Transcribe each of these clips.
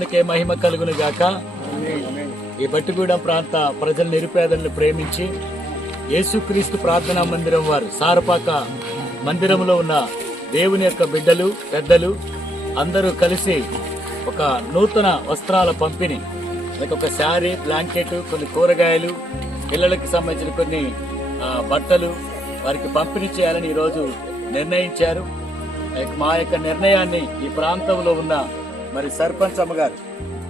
నామమునికే మహిమ కలుగును గాక. ఈ బట్టిగూడెం ప్రాంత ప్రజల నిరుపేదలను ప్రేమించి యేసుక్రీస్తు ప్రార్థనా మందిరం వారు సారపాక మందిరంలో ఉన్న దేవుని యొక్క బిడ్డలు పెద్దలు అందరూ కలిసి ఒక నూతన వస్త్రాల పంపిణీ, ఒక శారీ, బ్లాంకెట్, కొన్ని కూరగాయలు, పిల్లలకి సంబంధించిన కొన్ని బట్టలు వారికి పంపిణీ చేయాలని ఈరోజు నిర్ణయించారు. మా యొక్క నిర్ణయాన్ని ఈ ప్రాంతంలో ఉన్న మరి సర్పంచ్ అమ్మగారు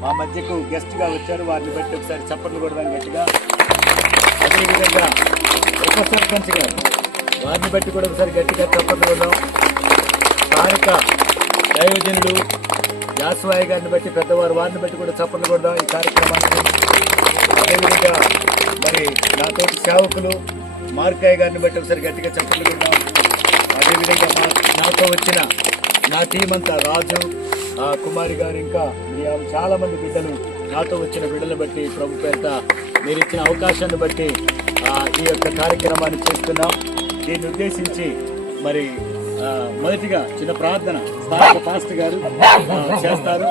మా మధ్యకు గెస్ట్ గా వచ్చారు. వారిని బట్టి ఒకసారి చప్పట్లు కొడదాం గట్టిగా. అదేవిధంగా ఉప సర్పంచ్ గారు వారిని బట్టి కూడా ఒకసారి గట్టిగా చప్పట్లు కొడదాం. స్థానిక దైవజనులు యాస్వాయి గారిని బట్టి పెద్దవారు వారిని బట్టి కూడా చప్పట్లు కొడదాం ఈ కార్యక్రమానికి. అదేవిధంగా మరి నాతోటి సేవకులు మార్కయ్య గారిని బట్టి ఒకసారి గట్టిగా చప్పట్లు కొడదాం. అదేవిధంగా నాతో వచ్చిన నా టీం అంతా రాజు, కుమారి గారు, ఇంకా చాలా మంది బిడ్డలు, నాతో వచ్చిన బిడ్డలను బట్టి ప్రభు పేరిట మీరు ఇచ్చిన అవకాశాన్ని బట్టి ఈ యొక్క కార్యక్రమాన్ని చేస్తున్నాం. దీన్ని ఉద్దేశించి మరి మొదటిగా చిన్న ప్రార్థన స్థానిక పాస్టర్ గారు చేస్తారు.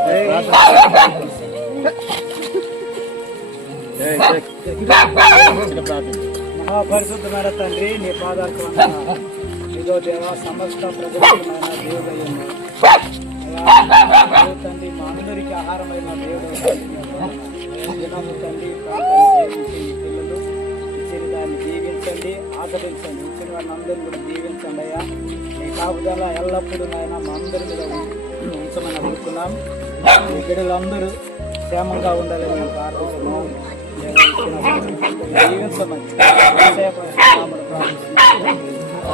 చిన్న ప్రార్థన. మహాపరిశుద్ధమైన తండ్రి, నీ పాదాలకు ఇదో దేవా, సమస్త ప్రజలమైన దేవుడయ్యను తండ్రి, మా అందరికీ ఆహారమైన దేవుడు దినము తండ్రి. పిల్లలు ఇచ్చిన దాన్ని దీవించండి, ఆదరించండి. ఇచ్చిన వారిని అందరినీ కూడా దీవించండి అయ్యా. నీ కాపుదల ఎల్లప్పుడూ నాయన మా అందరి మీద ఉంచమని అడుగుతున్నాం. మీ బిడ్డలందరూ క్షేమంగా ఉండాలని మేము ప్రార్థిస్తున్నాం.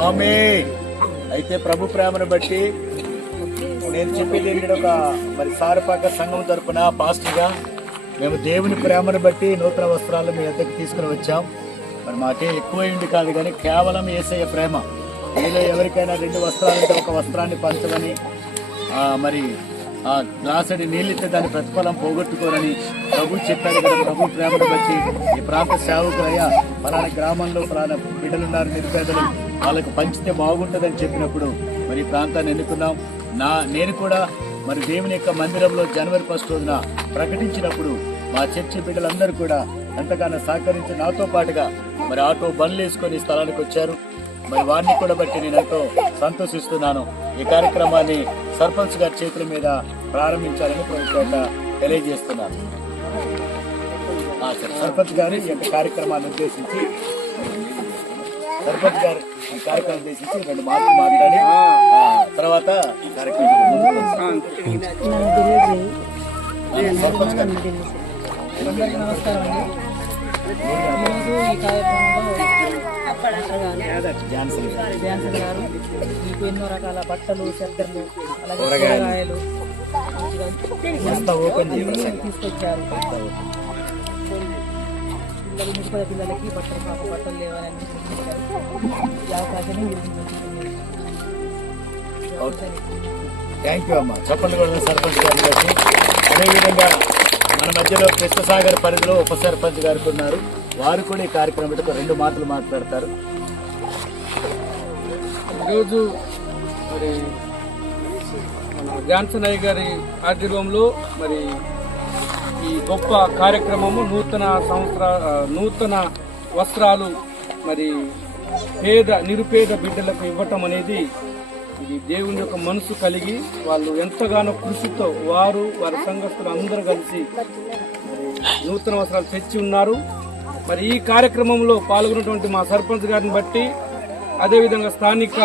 ఆమేన్. అయితే ప్రభు ప్రేమను బట్టి నేను చెప్పేది ఏంటంటే, ఒక మరి సారపాక సంఘం తరపున పాస్టర్గా మేము దేవుని ప్రేమను బట్టి నూతన వస్త్రాలు మీ వద్దకు తీసుకుని వచ్చాం. మరి మాకే ఎక్కువైంది కాదు, కానీ కేవలం యేసయ్య ప్రేమ. మీలో ఎవరికైనా 2 వస్త్రాలంటే ఒక వస్త్రాన్ని పంచమని, మరి గ్లాసడి నీళ్ళిస్తే దాని ప్రతిఫలం పోగొట్టుకోరని ప్రభు చెప్పారు కదా. ప్రభు ప్రేమను బట్టి ఈ ప్రాంత సేవకులయ్యా ఫలానా గ్రామంలో ఫలానా బిడ్డలున్నారు నిరుపేదలు, వాళ్ళకు పంచితే బాగుంటుందని చెప్పినప్పుడు మరి ఈ ప్రాంతాన్ని ఎన్నుకున్నాం. నేను కూడా మరి దేవుని యొక్క మందిరంలో జనవరి 1 రోజున ప్రకటించినప్పుడు మా చర్చి బిడ్డలందరూ కూడా ఎంతగానో సహకరించి నాతో పాటుగా మరి ఆటో బండ్లు వేసుకొని స్థలానికి వచ్చారు. మరి వారిని కూడా బట్టి నేను ఎంతో సంతోషిస్తున్నాను. ఈ కార్యక్రమాన్ని సర్పంచ్ గారి చేతుల మీద ప్రారంభించాలని ప్రభుత్వం తెలియజేస్తున్నాను. సర్పంచ్ గారు ఈ యొక్క కార్యక్రమాన్ని ఉద్దేశించి సర్పంచ్ గారు ఈ కార్యక్రమం ఉద్దేశించి 2 మాటలు మాట్లాడి తర్వాత ఈ కార్యక్రమం సర్పంచ్ గారు. అందరికీ నమస్కారం అండి. ఈరోజు ఈ కార్యక్రమంలో ఝాన్సీ గారు మీకు ఎన్నో రకాల బట్టలు, చెద్దర్లు, అలాగే కూరగాయలు తీసుకొచ్చారు. ముప్పై పిల్లలకి బట్టలు లేవని ఈ అవకాశాన్ని థ్యాంక్ యూ అమ్మా. చెప్పండి కూడా సర్పంచ్ గారిని బట్టి. అదేవిధంగా మన మధ్యలో కృష్ణసాగర్ పరిధిలో ఉప సర్పంచ్ గారు ఉన్నారు. వారు కూడా ఈ కార్యక్రమం 2 మాటలు మాట్లాడతారు. ఈరోజు మరి మన జాన్సన్ అయ్య గారి ఆధ్వర్యంలో మరి ఈ గొప్ప కార్యక్రమము నూతన వస్త్రాలు మరి నిరుపేద బిడ్డలకు ఇవ్వటం అనేది ఇది దేవుని యొక్క మనసు కలిగి వాళ్ళు ఎంతగానో కృషితో వారి సంఘస్థులు అందరూ కలిసి నూతన వస్త్రాలు తెచ్చి ఉన్నారు. మరి ఈ కార్యక్రమంలో పాల్గొన్నటువంటి మా సర్పంచ్ గారిని బట్టి, అదేవిధంగా స్థానిక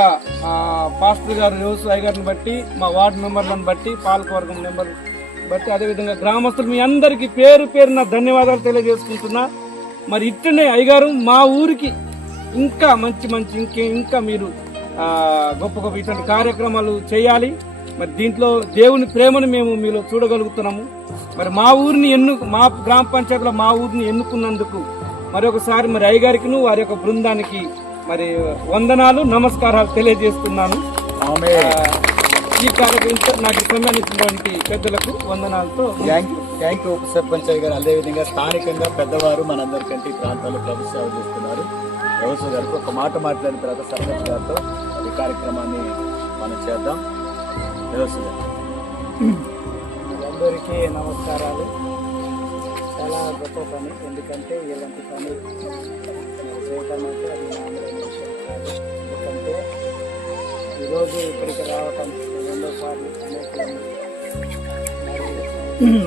పాస్టర్ గారు వ్యవసాయ గారిని బట్టి, మా వార్డు మెంబర్లను బట్టి, పాలకవర్గం మెంబర్ బట్టి, అదేవిధంగా గ్రామస్తులు మీ అందరికీ పేరు పేరున ధన్యవాదాలు తెలియజేసుకుంటున్నా. మరి ఇట్టనే అయ్యగారు మా ఊరికి ఇంకా ఇంకా మీరు గొప్ప గొప్ప ఇటువంటి కార్యక్రమాలు చేయాలి. మరి దీంట్లో దేవుని ప్రేమను మేము మీలో చూడగలుగుతున్నాము. మరి మా గ్రామ పంచాయతీలో మా ఊరిని ఎన్నుకున్నందుకు మరొకసారి మరి అయ్యగారికి వారి యొక్క బృందానికి మరి వందనాలు, నమస్కారాలు తెలియజేస్తున్నాను. ఈ కార్యక్రమం నాకు సంబంధించినటువంటి పెద్దలకు వందనాలతో థ్యాంక్ యూ ఉప సర్పంచ్ గారు. అదేవిధంగా స్థానికంగా పెద్దవారు మనందరికంటే ఈ ప్రాంతాల్లో ప్రభు సేవ చేస్తున్నారు. వ్యవసాయ గారికి ఒక మాట మాట్లాడిన తర్వాత సర్పంచ్ గారితో ఈ కార్యక్రమాన్ని మనం చేద్దాం. వ్యవసాయ అందరికీ నమస్కారాలు. చాలా గొప్ప పని, ఎందుకంటే ఇలాంటి పని చేయటం అంటే అది మామూలైన విషయం కాదు. ఎందుకంటే ఈరోజు ఇక్కడికి రావటం రెండోసార్లు అనేక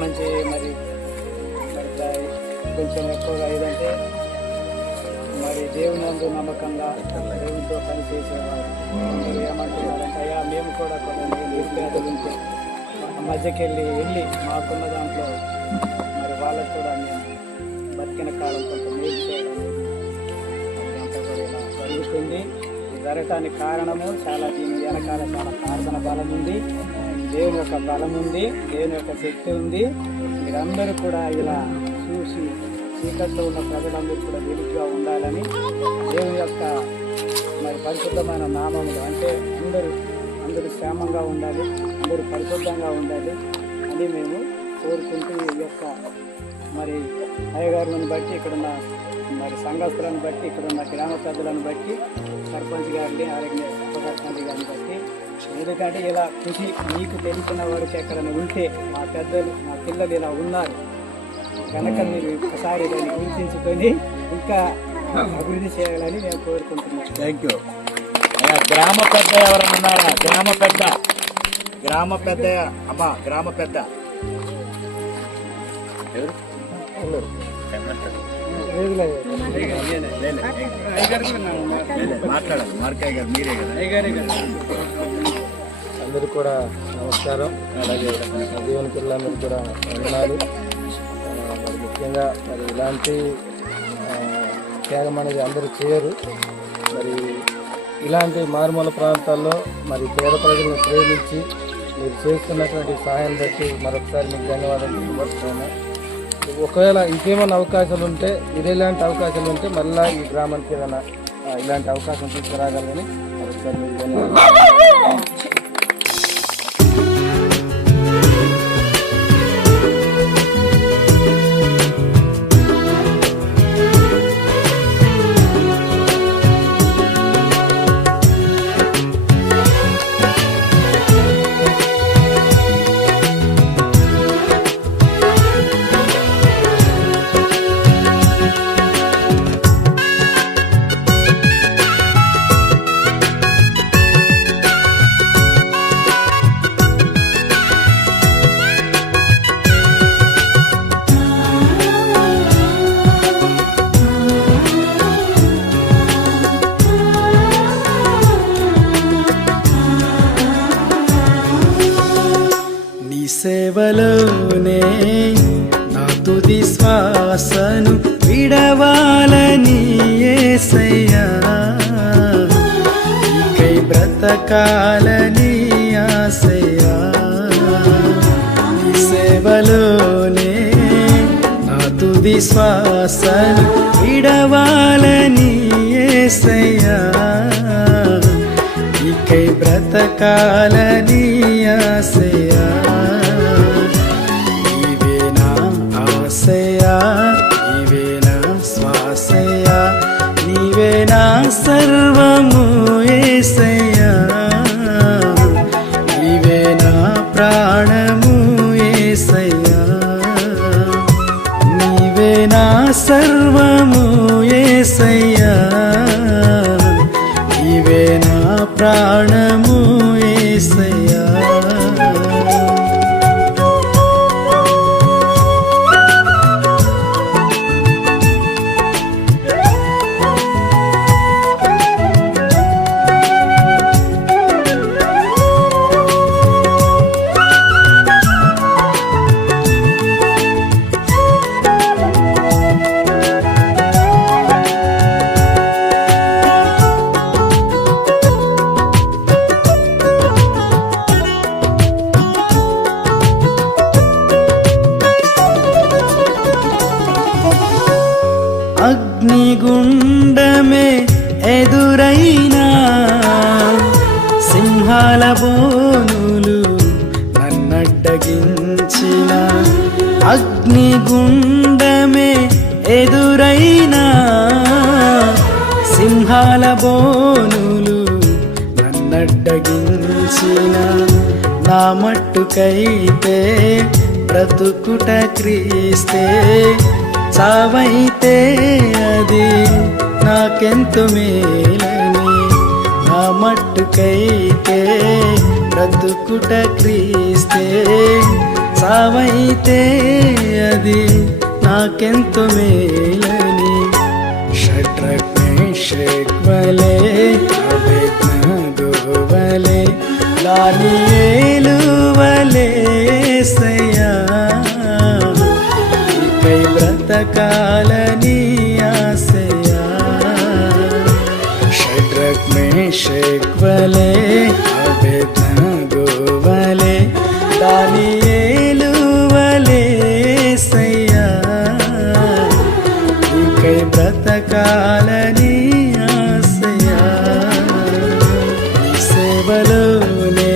మంచి మరి కొంచెం ఎక్కువగా ఏదంటే మరి దేవుని నందు నమ్మకంగా దేవునితో పనిచేసేవారు మీరు ఏమంటున్నారంటే అయ్యా మేము కూడా కొన్ని నిరుపేదలు ఉంటే మధ్యకి వెళ్ళి మాకున్న దాంట్లో మరి వాళ్ళకు కూడా మేము బతికిన కాలం కొంత మేలు చేయడం అంతా కూడా ఇలా జరుగుతుంది. జరగటానికి కారణము చాలా దీని వెనకాల చాలా ప్రార్థన బలం ఉంది, దేవుని యొక్క బలం ఉంది, దేవుని యొక్క శక్తి ఉంది. మీరందరూ కూడా ఇలా చూసి చీకట్లో ఉన్న ప్రజలందరూ కూడా వెలుగుగా ఉండాలని దేవుని యొక్క మరి పరిశుద్ధమైన నామములు అంటే అందరూ క్షేమంగా ఉండాలి, అందరూ పరిశుద్ధంగా ఉండాలి అని మేము కోరుకుంటూ ఈ యొక్క మరి అయ్యగారులను బట్టి ఇక్కడున్న మరి సంఘస్థులను బట్టి ఇక్కడున్న గ్రామ పెద్దలను బట్టి సర్పంచ్ గారిని అలాగే ఉప సర్పంచ్ గారిని బట్టి ఎందుకంటే ఇలా కృషి మీకు తెలిసిన వరకు ఎక్కడైనా ఉంటే మా పెద్దలు మా పిల్లలు ఇలా ఉన్నారు కనుక మీరు ఒకసారి దాన్ని గుర్తించుకొని ఇంకా అభివృద్ధి చేయాలని మేము కోరుకుంటున్నాం. Thank you. గ్రామ పెద్ద ఎవరైనా ఉన్నారా? గ్రామ పెద్ద అమ్మా, గ్రామ పెద్ద మాట్లాడాలి. మార్కయ్య గారు మీరే కదా? అందరూ కూడా నమస్కారం. అలాగే దేవుని పిల్లలందరూ కూడా ఉన్నారు. మరి ముఖ్యంగా మరి ఇలాంటి త్యాగం అనేది అందరూ చేయరు. మరి ఇలాంటి మారుమూల ప్రాంతాల్లో మరి పేద ప్రజలను ప్రేమించి మీరు చేస్తున్నటువంటి సహాయం బట్టి మరొకసారి మీకు ధన్యవాదాలు తెలియపరుస్తున్నాను. ఒకవేళ ఇంకేమైనా అవకాశాలు ఉంటే ఇలాంటి అవకాశాలు ఉంటే మళ్ళీ ఈ గ్రామానికి ఏదైనా ఇలాంటి అవకాశం తీసుకురాగలని మరొకసారి మీకు ధన్యవాదాలు. సేవలోనే నా తుది శ్వాసను విడవాలని యేసయ్యా, నీకై బ్రతకాలని ఆశయ్యా. నీ సేవలోనే నా తుది శ్వాసను విడవాలని యేసయ్యా, నీకై బ్రతకాలని ఆశయ్యా. నీవే నా ఆశయ్యా, నీవే నా శ్వాసయ్యా, నీవే నా సర్వము యేసయ్యా, నీవే నా ప్రాణము యేసయ్యా, నీవే నా సర్వము యేసయ్యా, నీవే నా ప్రాణము యేసయ్యా. అగ్నిగుండమే ఎదురైనా, సింహాల బోనులు నన్నడ్డగించిన, అగ్నిగుండమే ఎదురైనా, సింహాల బోనులు నన్నడ్డగించిన, నా మట్టుకైతే బ్రతుకుట క్రీస్తే, చావైతే అది నాకెంత మేలని. నా మట్టుకైతే బ్రతుకుట క్రీస్తే, చావైతే అది నాకెంత మేలని. షడ్రక్ మేషక్ వలె అబేద్నెగో వలె దానియేలు వలె యేసయ్యా, నీకై బ్రతకాలని ఆశయా. షడ్రక్ మేషక్ వలె అబేద్నెగో వలె దానియేలు వలె యేసయ్యా, నీకై బ్రతకాలని ఆశయా. నీ సేవలోనే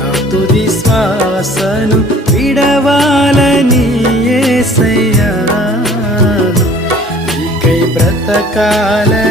నా తుది శ్వాసను విడవాలని యేసయ్యా, నీకై బ్రతకాలని